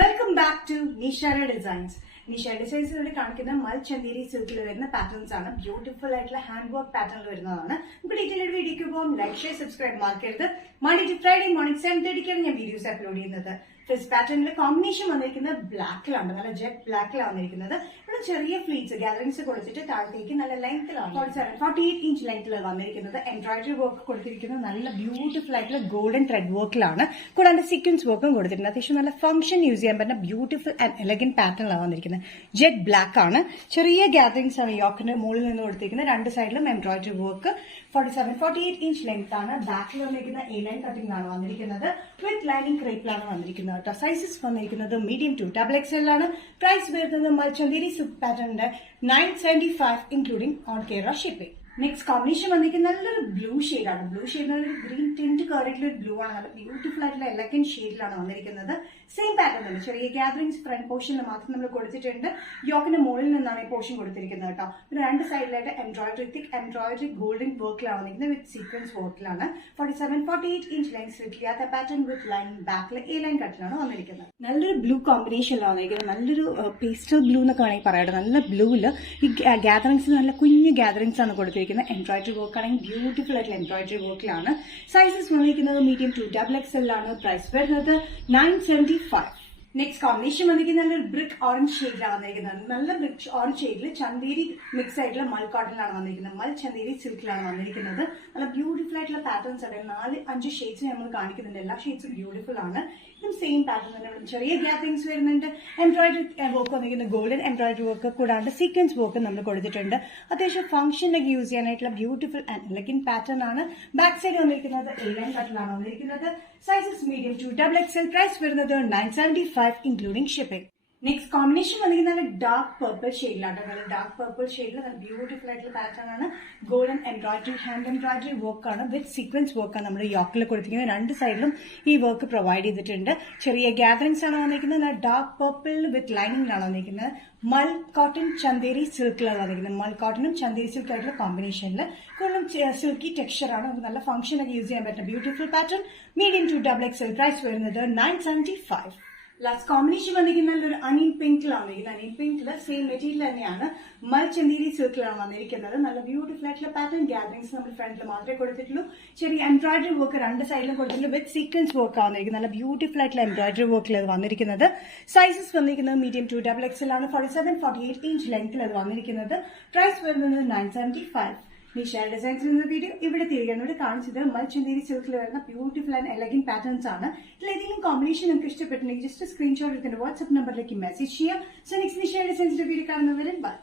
Welcome back to നിഷയുടെ designs. Nisha ഡിസൈൻസിലൂടെ കാണിക്കുന്ന മൽ ചന്ദേരി സിൽക്കിൽ വരുന്ന പാറ്റേൺസ് ആണ്. ബ്യൂട്ടിഫുൾ ആയിട്ടുള്ള ഹാൻഡ് വർക്ക് പാറ്റേണിൽ വരുന്നതാണ്. നമുക്ക് ഡീറ്റെയിൽ വീഡിയോക്ക് പോകും. ലൈക്ക്, ഷെയർ, സബ്സ്ക്രൈബ് മറക്കരുത്. മൺഡേ ടു ഫ്രൈഡേ മോർണിംഗ് 7:30 ഞാൻ വീഡിയോസ് അപ്ലോഡ് ചെയ്യുന്നത്. ഫസ്റ്റ് പാറ്റേണിൽ കോമ്പിനേഷൻ വന്നിരിക്കുന്നത് ബ്ലാക്കിലാണ്, നല്ല ജെറ്റ് ബ്ലാക്കിലാണ് വന്നിരിക്കുന്നത്. ഇവിടെ ചെറിയ ഫ്ലീറ്റ്സ് ഗാദറിംഗ്സ് കൊടുത്തിട്ട് താഴത്തേക്ക് നല്ല ലെങ്ത്തിലാണ് 48 ഇഞ്ച് ലെങ്ത്തിലാണ് വന്നിരിക്കുന്നത്. എംബ്രോയിഡറി വർക്ക് കൊടുത്തിരിക്കുന്നത് നല്ല ബ്യൂട്ടിഫുൾ ആയിട്ടുള്ള ഗോൾഡൻ ത്രെഡ് വർക്കിലാണ്. കൂടാതെ സീക്വൻസ് വർക്കും കൊടുത്തിട്ടുണ്ട്. അത്യാവശ്യം നല്ല ഫംഗ്ഷൻ യൂസ് ചെയ്യാൻ പറ്റുന്ന ബ്യൂട്ടിഫുൾ ആൻഡ് എലഗന്റ് പാറ്റേണിലാണ് വന്നിരിക്കുന്നത്. ജെറ്റ് ബ്ലാക്ക് ആണ്. ചെറിയ ഗാദറിംഗ്സ് ആണ് യോക്കിന്റെ മുകളിൽ നിന്ന് കൊടുത്തിരിക്കുന്നത്. രണ്ട് സൈഡിലും എംബ്രോയിഡറി വർക്ക്. 48 ഇഞ്ച് ലെങ്ത് ആണ്. ബാക്കിൽ വന്നിരിക്കുന്ന A9 കട്ടിംഗ് ആണ് വന്നിരിക്കുന്നത്. വിത്ത് ലൈനിങ് ക്രേപ്പിലാണ് വന്നിരിക്കുന്നത്. സൈസസ് വന്നിരിക്കുന്നത് മീഡിയം ടു XXL ആണ്. പ്രൈസ് വരുന്നത് മൽ ചന്ദേരി സിൽക്ക് പാറ്റേണിന്റെ 975 including on Kerala shipping. Next combination വന്നിരിക്കുന്നത് നല്ലൊരു ബ്ലൂ ഷെയ്ഡാണ്. ബ്ലൂ ഷെയ്ഡ് ഒരു ഗ്രീൻ ടിന്റ് കയറിയിട്ടുള്ള ഒരു ബ്ലൂ ആണ്. നല്ല ബ്യൂട്ടിഫുൾ ആയിട്ടുള്ള എലഗന്റ് ഷെയ്ഡിലാണ് വന്നിരിക്കുന്നത്. സെയിം പാറ്റേൺ തന്നെ ചെറിയ ഗാദറിംഗ്സ് ഫ്രണ്ട് പോർഷനിൽ മാത്രം നമ്മൾ കൊടുത്തിട്ടുണ്ട്. യോക്കിന്റെ മുകളിൽ നിന്നാണ് ഈ പോർഷൻ കൊടുത്തിരിക്കുന്നത് കേട്ടോ. പിന്നെ രണ്ട് സൈഡിലായിട്ട് എംബ്രോയിഡറി ഗോൾഡൻ വർക്കിലാണ് വന്നിരിക്കുന്നത്. വിത്ത് സീക്വൻസ് വർക്കിലാണ്. 48 inch length slit pattern with lining ബാക്കിൽ A9 കട്ടിലാണ് വന്നിരിക്കുന്നത്. നല്ലൊരു ബ്ലൂ കോമ്പിനേഷനിലാണ് വന്നിരിക്കുന്നത്. നല്ലൊരു പേസ്റ്റൽ ബ്ലൂ എന്നൊക്കെ വേണമെങ്കിൽ പറയട്ടെ. നല്ല ബ്ലൂവില് ഈ ഗാദറിംഗ്സ് നല്ല കുഞ്ഞു ഗാദറിംഗ്സ് ആണ് കൊടുത്തിരിക്കുന്നത്. എംബ്രോയിഡറി വർക്ക് ആണെങ്കിൽ ബ്യൂട്ടിഫുൾ ആയിട്ടുള്ള എംബ്രോയിഡറി വർക്കിലാണ്. സൈസസ് വന്നിരിക്കുന്നത് മീഡിയം ടു XXL ആണ്. പ്രൈസ് വരുന്നത് 975. നെക്സ്റ്റ് കോമ്പിനേഷൻ വന്നിരിക്കുന്നത് നല്ലൊരു ബ്രിക്ക് ഓറഞ്ച് ഷെയ്ഡിലാണ് വന്നിരിക്കുന്നത്. നല്ല ബ്രിക്ക് ഓറഞ്ച് ഷെയ്ഡിൽ ചന്ദേരി മിക്സ് ആയിട്ടുള്ള മൽ കോട്ടണിലാണ് വന്നിരിക്കുന്നത്. മൽ ചന്ദേരി സിൽക്കിലാണ് വന്നിരിക്കുന്നത്. നല്ല ബ്യൂട്ടിഫുൾ ആയിട്ടുള്ള പാറ്റേൺസ് ആണ്. 4-5 ഷെയ്ഡ്സ് നമ്മൾ കാണിക്കുന്നുണ്ട്. എല്ലാ ഷെയ്ഡ്സും ബ്യൂട്ടിഫുൾ ആണ്. ഇതും സെയിം പാറ്റേൺ തന്നെ. ചെറിയ ഗ്യാപ്പിംഗ്സ് വരുന്നുണ്ട്. എംബ്രോയിഡറി വർക്ക് വന്നിരിക്കുന്നത് ഗോൾഡൻ എംബ്രോയിഡറി വർക്ക് കൂടാണ്ട് സീക്വൻസ് വർക്ക് നമ്മൾ കൊടുത്തിട്ടുണ്ട്. അത്യാവശ്യം ഫംഗ്ഷനിലൊക്കെ യൂസ് ചെയ്യാനായിട്ടുള്ള ബ്യൂട്ടിഫുൾ ആൻഡ് എലഗന്റ് പാറ്റേൺ ആണ്. ബാക്ക് സൈഡ് വന്നിരിക്കുന്നത് A9 കട്ടിലാണ് വന്നിരിക്കുന്നത്. Sizes medium to XXL. Price വരുന്നത് 975 ഇൻക്ലൂഡിംഗ് ഷിപ്പിംഗ്. നെക്സ്റ്റ് കോമ്പിനേഷൻ വന്നിരിക്കുന്നത് നല്ല ഡാർക്ക് പർപ്പിൾ ഷെയ്ഡിലാണ്. നല്ല ഡാർക്ക് പർപ്പിൾ ഷെയ്ഡിൽ നല്ല ബ്യൂട്ടിഫുൾ ആയിട്ടുള്ള പാറ്റേൺ ആണ്. Golden embroidery hand embroidery work ആണ്. വിത്ത് സീക്വൻസ് വർക്കാണ് നമ്മൾ യോക്കിൽ കൊടുത്തിരിക്കുന്നത്. രണ്ട് സൈഡിലും ഈ വർക്ക് പ്രൊവൈഡ് ചെയ്തിട്ടുണ്ട്. ചെറിയ ഗാദറിംഗ്സ് ആണ് വന്നിരിക്കുന്നത്. നല്ല ഡാർക്ക് പർപ്പിൾ വിത്ത് ലൈനിങ്ങിലാണ് വന്നിരിക്കുന്നത്. മൽ കോട്ടൺ ചന്ദേരി സിൽക്കിലാണ് വന്നിരിക്കുന്നത്. മൽ കോട്ടണും ചന്ദേരി സിൽക്ക് ആയിട്ടുള്ള കോമ്പിനേഷനിൽ കൂടുതലും സിൽക്കി ടെക്സ്ചർ ആണ്. നല്ല ഫംഗ്ഷനൊക്കെ യൂസ് ചെയ്യാൻ പറ്റുന്ന beautiful pattern medium to XXL. Price വരുന്നത് 975. ലാസ്റ്റ് കോമ്പിനേഷൻ വന്നിരിക്കുന്ന നല്ലൊരു അനിയൻ പിങ്കിലാണ് വന്നിരിക്കുന്നത്. അനിയൻ പിങ്കില് സെയിം മെറ്റീരിയൽ തന്നെയാണ്. മൽ ചന്ദേരി സിൽക്കിലാണ് വന്നിരിക്കുന്നത്. നല്ല ബ്യൂട്ടിഫുൾ ആയിട്ടുള്ള പാറ്റേൺ ഗാദറിംഗ്സ് നമ്മൾ ഫ്രണ്ടിൽ മാത്രമേ കൊടുത്തിട്ടുള്ളൂ. ചെറിയ എംബ്രോയിഡറി വർക്ക് രണ്ട് സൈഡിലും കൊടുത്തിട്ടുള്ളൂ. വിത്ത് സീക്വൻസ് വർക്ക് ആണ് വന്നിരിക്കുന്നത്. നല്ല ബ്യൂട്ടിഫുൾ ആയിട്ടുള്ള എംബ്രോയിഡറി വർക്കിൽ അത് വന്നിരിക്കുന്നത്. സൈസസ് വന്നിരിക്കുന്നത് മീഡിയം ടു XXL ആണ്. 48 ഇഞ്ച് ലെങ്ത്തിൽ അത് വന്നിരിക്കുന്നത്. പ്രൈസ് വരുന്നത് 975. നിഷയുടെ ഡിസൈൻസ് എന്ന വീഡിയോ ഇവിടെ തിരികെ കാണിച്ചത് മൽ ചന്ദേരി സിൽക്കിൽ വരുന്ന ബ്യൂട്ടിഫുൾ ആൻഡ് എലഗന്റ് പാറ്റേൺസ് ആണ്. ഇതിലേതെങ്കിലും കോമ്പിനേഷൻ നിങ്ങൾക്ക് ഇഷ്ടപ്പെട്ടിട്ടുണ്ടെങ്കിൽ ജസ്റ്റ് സ്ക്രീൻഷോട്ട് എടുത്തിട്ട് വാട്സ്ആപ്പ് നമ്പറിലേക്ക് മെസ്സേജ് ചെയ്യാം. സോ നെക്സ്റ്റ് നിഷയുടെ ഡിസൈൻസിന്റെ വീഡിയോ കാണുന്നവരെ ബൈ.